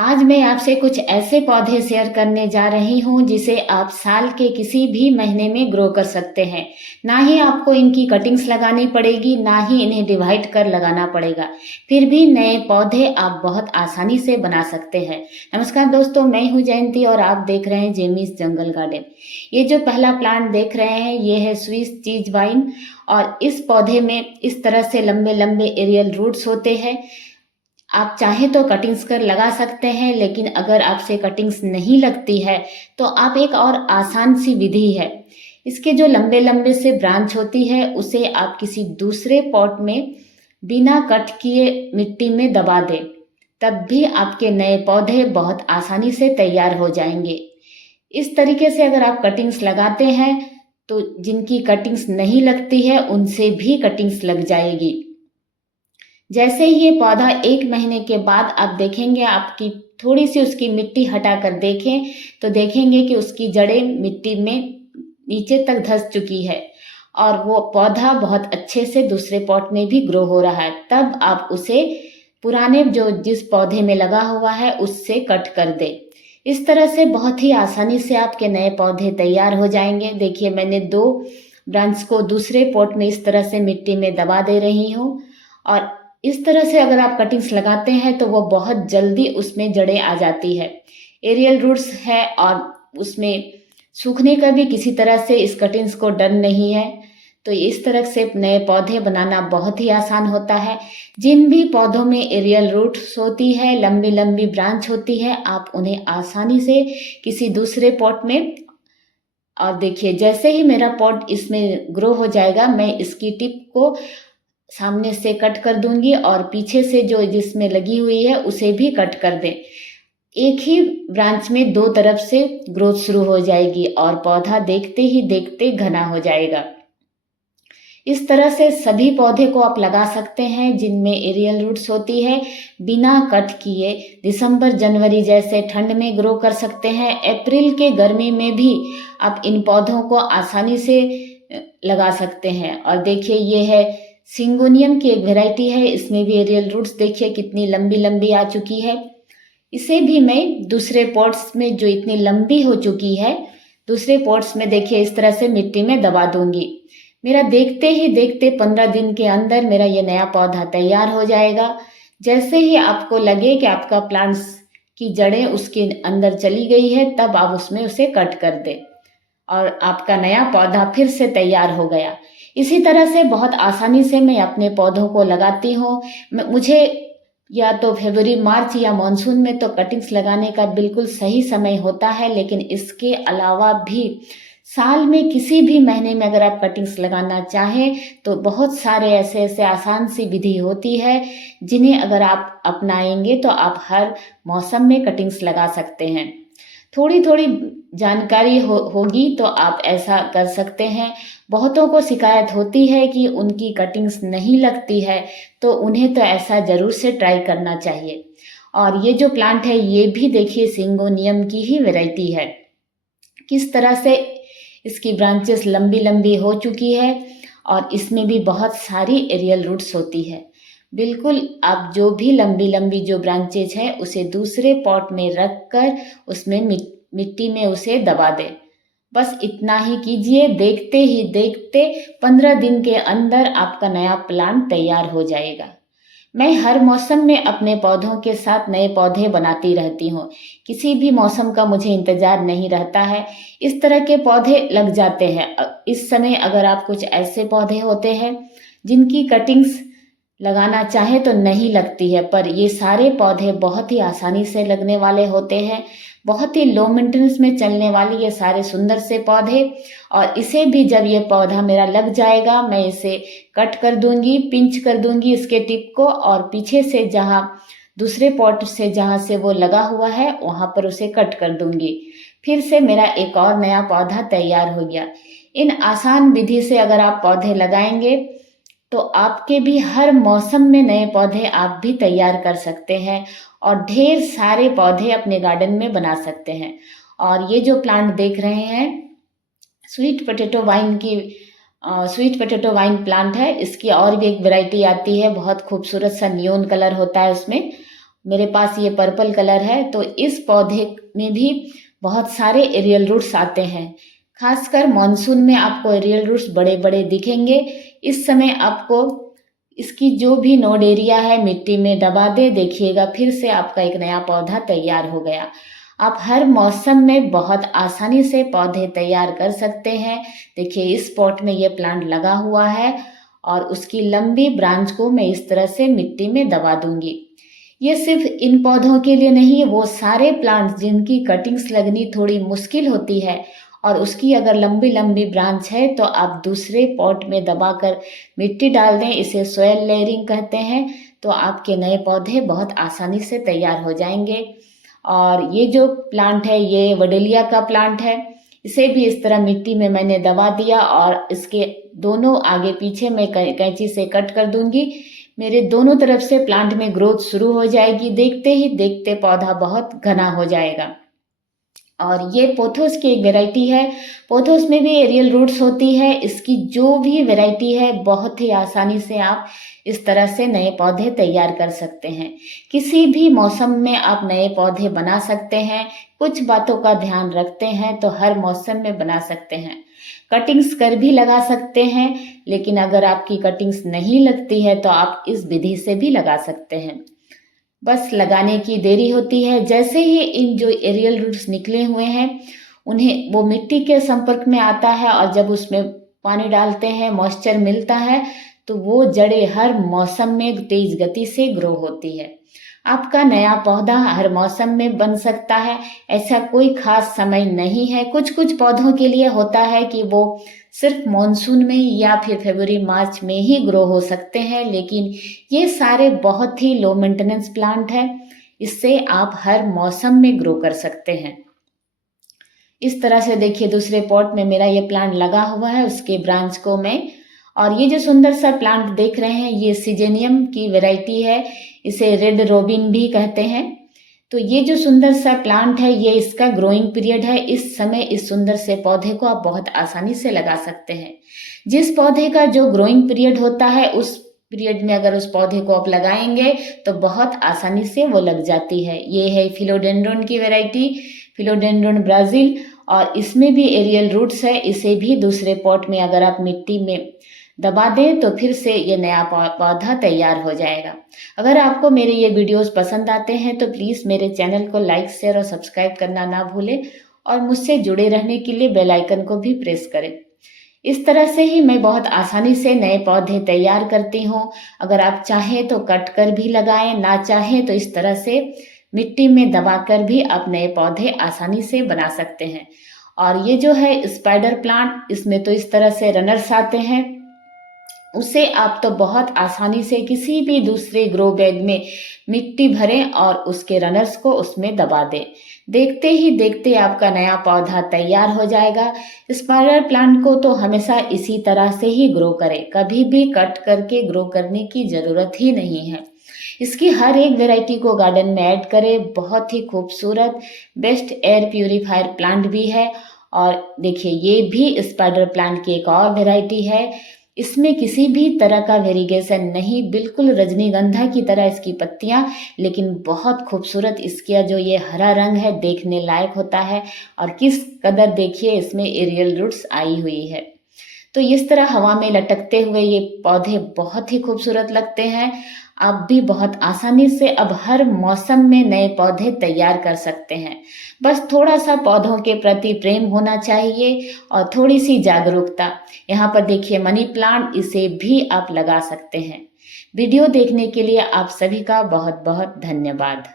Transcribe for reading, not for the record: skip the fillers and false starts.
आज मैं आपसे कुछ ऐसे पौधे शेयर करने जा रही हूँ जिसे आप साल के किसी भी महीने में ग्रो कर सकते हैं। ना ही आपको इनकी कटिंग्स लगानी पड़ेगी, ना ही इन्हें डिवाइड कर लगाना पड़ेगा। फिर भी नए पौधे आप बहुत आसानी से बना सकते हैं। नमस्कार दोस्तों, मैं हूँ जयंती और आप देख रहे हैं जेमीज जंगल गार्डन। ये जो पहला प्लांट देख रहे हैं ये है स्विस चीज वाइन और इस पौधे में इस तरह से लंबे लंबे एरियल रूट्स होते हैं। आप चाहें तो कटिंग्स कर लगा सकते हैं, लेकिन अगर आपसे कटिंग्स नहीं लगती है तो आप एक और आसान सी विधि है, इसके जो लंबे लंबे से ब्रांच होती है उसे आप किसी दूसरे पॉट में बिना कट किए मिट्टी में दबा दें। तब भी आपके नए पौधे बहुत आसानी से तैयार हो जाएंगे। इस तरीके से अगर आप कटिंग्स लगाते हैं तो जिनकी कटिंग्स नहीं लगती है उनसे भी कटिंग्स लग जाएगी। जैसे ही ये पौधा 1 महीने के बाद आप देखेंगे, आपकी थोड़ी सी उसकी मिट्टी हटा कर देखें तो देखेंगे कि उसकी जड़ें मिट्टी में नीचे तक धंस चुकी है और वो पौधा बहुत अच्छे से दूसरे पॉट में भी ग्रो हो रहा है। तब आप उसे पुराने जो जिस पौधे में लगा हुआ है उससे कट कर दें। इस तरह से बहुत ही आसानी से आपके नए पौधे तैयार हो जाएंगे। देखिए, मैंने 2 ब्रांच को दूसरे पॉट में इस तरह से मिट्टी में दबा दे रही हूँ और इस तरह से अगर आप कटिंग्स लगाते हैं तो वो बहुत जल्दी उसमें जड़ें आ जाती है। एरियल रूट्स है और उसमें सूखने का भी किसी तरह से इस कटिंग्स को डर नहीं है। तो इस तरह से नए पौधे बनाना बहुत ही आसान होता है। जिन भी पौधों में एरियल रूट्स होती है, लंबी लंबी ब्रांच होती है, आप उन्हें आसानी से किसी दूसरे पॉट में, और देखिए जैसे ही मेरा पॉट इसमें ग्रो हो जाएगा मैं इसकी टिप को सामने से कट कर दूंगी और पीछे से जो जिसमें लगी हुई है उसे भी कट कर दें। एक ही ब्रांच में 2 तरफ से ग्रोथ शुरू हो जाएगी और पौधा देखते ही देखते घना हो जाएगा। इस तरह से सभी पौधे को आप लगा सकते हैं जिनमें एरियल रूट्स होती है, बिना कट किए। दिसंबर जनवरी जैसे ठंड में ग्रो कर सकते हैं। अप्रैल के गर्मी में भी आप इन पौधों को आसानी से लगा सकते हैं। और देखिए, ये है सिंगोनियम की एक वैरायटी है, इसमें भी एरियल रूट्स देखिए कितनी लंबी लंबी आ चुकी है। इसे भी मैं दूसरे पॉट्स में जो इतनी लंबी हो चुकी है, दूसरे पॉट्स में देखिए इस तरह से मिट्टी में दबा दूंगी। मेरा देखते ही देखते 15 दिन के अंदर मेरा ये नया पौधा तैयार हो जाएगा। जैसे ही आपको लगे कि आपका प्लांट्स की जड़ें उसके अंदर चली गई है तब आप उसमें उसे कट कर दें और आपका नया पौधा फिर से तैयार हो गया। इसी तरह से बहुत आसानी से मैं अपने पौधों को लगाती हूँ। मुझे या तो फरवरी मार्च या मानसून में तो कटिंग्स लगाने का बिल्कुल सही समय होता है, लेकिन इसके अलावा भी साल में किसी भी महीने में अगर आप कटिंग्स लगाना चाहें तो बहुत सारे ऐसे ऐसे आसान सी विधि होती है जिन्हें अगर आप अपनाएंगे तो आप हर मौसम में कटिंग्स लगा सकते हैं। थोड़ी थोड़ी जानकारी होगी तो आप ऐसा कर सकते हैं। बहुतों को शिकायत होती है कि उनकी कटिंग्स नहीं लगती है, तो उन्हें तो ऐसा ज़रूर से ट्राई करना चाहिए। और ये जो प्लांट है ये भी देखिए सिंगोनियम की ही वैरायटी है। किस तरह से इसकी ब्रांचेस लंबी लंबी हो चुकी है और इसमें भी बहुत सारी एरियल रूट्स होती है। बिल्कुल आप जो भी लंबी लंबी जो ब्रांचेज है उसे दूसरे पॉट में रख कर उसमें मिट्टी में उसे दबा दें। बस इतना ही कीजिए, देखते ही देखते 15 दिन के अंदर आपका नया प्लांट तैयार हो जाएगा। मैं हर मौसम में अपने पौधों के साथ नए पौधे बनाती रहती हूँ। किसी भी मौसम का मुझे इंतजार नहीं रहता है, इस तरह के पौधे लग जाते हैं। इस समय अगर आप कुछ ऐसे पौधे होते हैं जिनकी कटिंग्स लगाना चाहे तो नहीं लगती है, पर ये सारे पौधे बहुत ही आसानी से लगने वाले होते हैं। बहुत ही लो मेंटेनेंस में चलने वाली ये सारे सुंदर से पौधे। और इसे भी जब ये पौधा मेरा लग जाएगा मैं इसे कट कर दूंगी, पिंच कर दूंगी इसके टिप को और पीछे से जहाँ दूसरे पॉट से जहाँ से वो लगा हुआ है वहाँ पर उसे कट कर दूंगी। फिर से मेरा एक और नया पौधा तैयार हो गया। इन आसान विधि से अगर आप पौधे लगाएंगे तो आपके भी हर मौसम में नए पौधे आप भी तैयार कर सकते हैं और ढेर सारे पौधे अपने गार्डन में बना सकते हैं। और ये जो प्लांट देख रहे हैं स्वीट पोटैटो वाइन प्लांट है। इसकी और भी एक वैरायटी आती है, बहुत खूबसूरत सा नियोन कलर होता है उसमें, मेरे पास ये पर्पल कलर है। तो इस पौधे में भी बहुत सारे एरियल रूट्स आते हैं। खासकर मॉनसून में आपको एरियल रूट्स बड़े बड़े दिखेंगे। इस समय आपको इसकी जो भी नोड एरिया है मिट्टी में दबा दे, देखिएगा फिर से आपका एक नया पौधा तैयार हो गया। आप हर मौसम में बहुत आसानी से पौधे तैयार कर सकते हैं। देखिए इस पॉट में ये प्लांट लगा हुआ है और उसकी लंबी ब्रांच को मैं इस तरह से मिट्टी में दबा दूंगी। ये सिर्फ इन पौधों के लिए नहीं, वो सारे प्लांट्स जिनकी कटिंग्स लगनी थोड़ी मुश्किल होती है और उसकी अगर लंबी लंबी ब्रांच है तो आप दूसरे पॉट में दबाकर मिट्टी डाल दें, इसे सॉइल लेयरिंग कहते हैं। तो आपके नए पौधे बहुत आसानी से तैयार हो जाएंगे। और ये जो प्लांट है ये वडेलिया का प्लांट है। इसे भी इस तरह मिट्टी में मैंने दबा दिया और इसके दोनों आगे पीछे मैं कैंची से कट कर दूंगी। मेरे दोनों तरफ से प्लांट में ग्रोथ शुरू हो जाएगी। देखते ही देखते पौधा बहुत घना हो जाएगा। और ये पोथोस की एक वैरायटी है। पोथोस में भी एरियल रूट्स होती है। इसकी जो भी वैरायटी है बहुत ही आसानी से आप इस तरह से नए पौधे तैयार कर सकते हैं। किसी भी मौसम में आप नए पौधे बना सकते हैं। कुछ बातों का ध्यान रखते हैं तो हर मौसम में बना सकते हैं। कटिंग्स कर भी लगा सकते हैं, लेकिन अगर आपकी कटिंग्स नहीं लगती है तो आप इस विधि से भी लगा सकते हैं। बस लगाने की देरी होती है। जैसे ही इन जो एरियल रूट्स निकले हुए हैं उन्हें वो मिट्टी के संपर्क में आता है और जब उसमें पानी डालते हैं, मॉइस्चर मिलता है, तो वो जड़ें हर मौसम में तेज गति से ग्रो होती है। आपका नया पौधा हर मौसम में बन सकता है। ऐसा कोई खास समय नहीं है। कुछ कुछ पौधों के लिए होता है कि वो सिर्फ मॉनसून में या फिर फरवरी मार्च में ही ग्रो हो सकते हैं, लेकिन ये सारे बहुत ही लो मेंटेनेंस प्लांट है। इससे आप हर मौसम में ग्रो कर सकते हैं। इस तरह से देखिए दूसरे पॉट में मेरा ये प्लांट लगा हुआ है, उसके ब्रांच को मैं, और ये जो सुंदर सा प्लांट देख रहे हैं ये सिजेनियम की वैरायटी है। इसे रेड रोबिन भी कहते हैं। तो ये जो सुंदर सा प्लांट है ये इसका ग्रोइंग पीरियड है। इस समय इस सुंदर से पौधे को आप बहुत आसानी से लगा सकते हैं। जिस पौधे का जो ग्रोइंग पीरियड होता है उस पीरियड में अगर उस पौधे को आप लगाएंगे तो बहुत आसानी से वो लग जाती है। ये है फिलोडेंड्रोन की वैरायटी, फिलोडेंड्रोन ब्राजील, और इसमें भी एरियल रूट्स है। इसे भी दूसरे पॉट में अगर आप मिट्टी में दबा दें तो फिर से ये नया पौधा तैयार हो जाएगा। अगर आपको मेरे ये वीडियोस पसंद आते हैं तो प्लीज़ मेरे चैनल को लाइक, शेयर और सब्सक्राइब करना ना भूलें और मुझसे जुड़े रहने के लिए बेल आइकन को भी प्रेस करें। इस तरह से ही मैं बहुत आसानी से नए पौधे तैयार करती हूँ। अगर आप चाहें तो कट कर भी लगाएं, ना चाहें तो इस तरह से मिट्टी में दबाकर भी आप नए पौधे आसानी से बना सकते हैं। और ये जो है स्पाइडर प्लांट, इसमें तो इस तरह से रनर्स आते हैं। उसे आप तो बहुत आसानी से किसी भी दूसरे ग्रो बैग में मिट्टी भरें और उसके रनर्स को उसमें दबा दें। देखते ही देखते आपका नया पौधा तैयार हो जाएगा। स्पाइडर प्लांट को तो हमेशा इसी तरह से ही ग्रो करें, कभी भी कट करके ग्रो करने की ज़रूरत ही नहीं है। इसकी हर एक वैरायटी को गार्डन में ऐड करें। बहुत ही खूबसूरत बेस्ट एयर प्यूरीफायर प्लांट भी है। और देखिए ये भी स्पाइडर प्लांट की एक और वैरायटी है। इसमें किसी भी तरह का वेरिगेशन नहीं, बिल्कुल रजनीगंधा की तरह इसकी पत्तियां, लेकिन बहुत खूबसूरत इसका जो ये हरा रंग है देखने लायक होता है। और किस कदर देखिए इसमें एरियल रूट्स आई हुई है। तो इस तरह हवा में लटकते हुए ये पौधे बहुत ही खूबसूरत लगते हैं। आप भी बहुत आसानी से अब हर मौसम में नए पौधे तैयार कर सकते हैं। बस थोड़ा सा पौधों के प्रति प्रेम होना चाहिए और थोड़ी सी जागरूकता। यहाँ पर देखिए मनी प्लांट, इसे भी आप लगा सकते हैं। वीडियो देखने के लिए आप सभी का बहुत बहुत धन्यवाद।